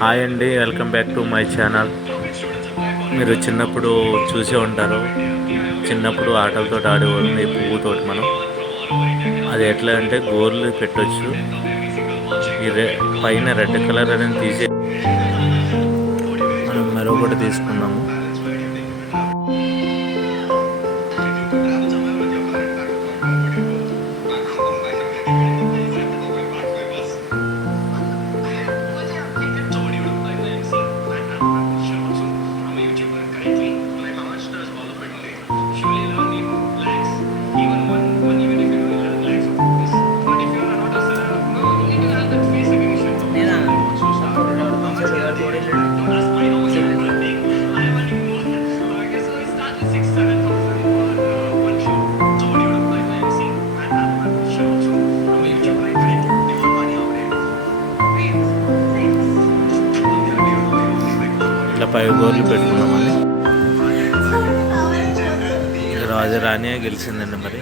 హాయ్ అండి, welcome back to my channel. మీరు చిన్నప్పుడు చూసే ఉంటారు. చిన్నప్పుడు ఆటలతో ఆడేవాళ్ళం ఈ పువ్వుతోటి. మనం అది ఎట్లా అంటే గోర్లు పెట్టొచ్చు. ఈ పైన రెడ్ కలర్ అనేది తీసే మనం మరొకటి తీసుకున్నాము. ఇట్లా 5 గోర్లు పెట్టుకున్నామండి. రాజరాణి గెలిచిందండి మరి.